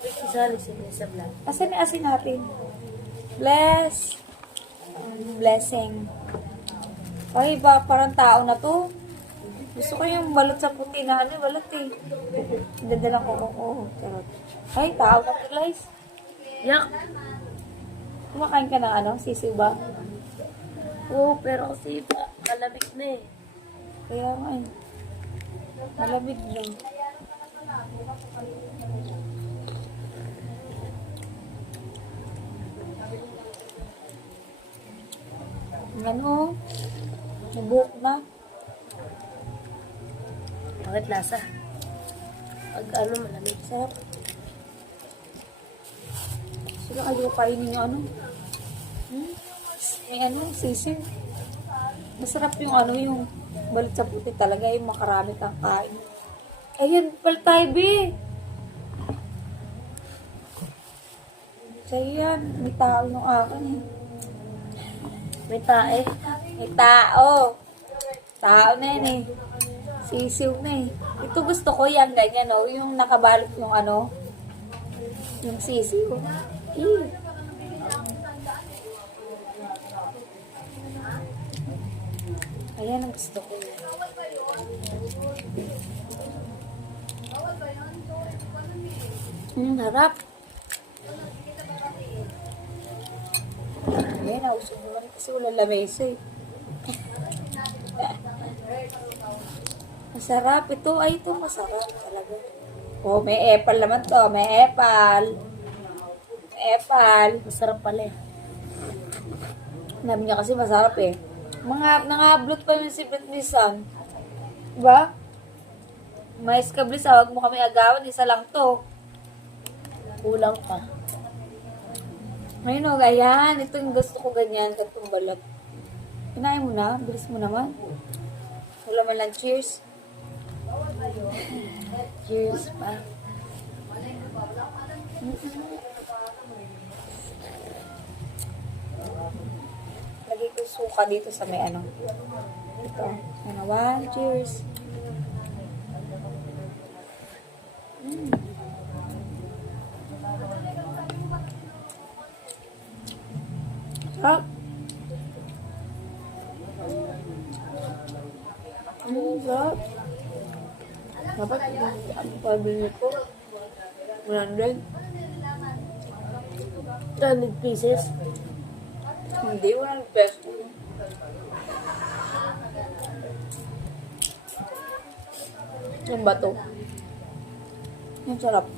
Isali sila sa vlog. Asan na asin natin? Bless. Blessing. Ay, ba, parang tao na to. Gusto ko yung balot sa puti na ano, balot eh. Dadalang ko. Charot. Ay, tao na to, guys. Yak! Kumakain ka ng ano, sisiw ba? Oo, pero kasi malamig na eh. Kaya nga eh. Malamig lang. Ano? Nabuhok na. Bakit lasa? Pag ano, malamig. Sarap. Sila kayo kainin yung ano? May ano, sisiw. Masarap yung ano, yung balut sa puti talaga, yung makarami kang kain. Ayun, paltaybe. Sa'yo yan, may tao yung akin eh. May tae. May tao. Tao na yan eh. Sisiw na eh. Ito gusto ko yan, ganyan oh. Yung nakabalot yung ano. Yung sisiw. Ayan ang gusto ko. Harap. Ayan, nausog naman kasi wala lamesa eh. Masarap. Ito, ay ito masarap talaga. Oh, may epal naman to. May epal. Epal. Masarap pala eh. Namin niya kasi masarap eh. Nangablot pa yun si Betnisan. Diba? Mais ka, Bliss, huwag mo kami agawan. Isa lang to. Kulang pa. Ayun o, ayan. Ito yung gusto ko ganyan. Gantong balat. Kinain mo na. Bilis mo naman. Wala man lang. Cheers. Cheers pa. Lagi ko suka dito sa may ano. Ito. Ano, one. Cheers. Sarap. Sarap. Dapat, ano pa bilhin ko? 100? 200 pieces. Hindi, 100 pesos. Yung bato. Yung sarap.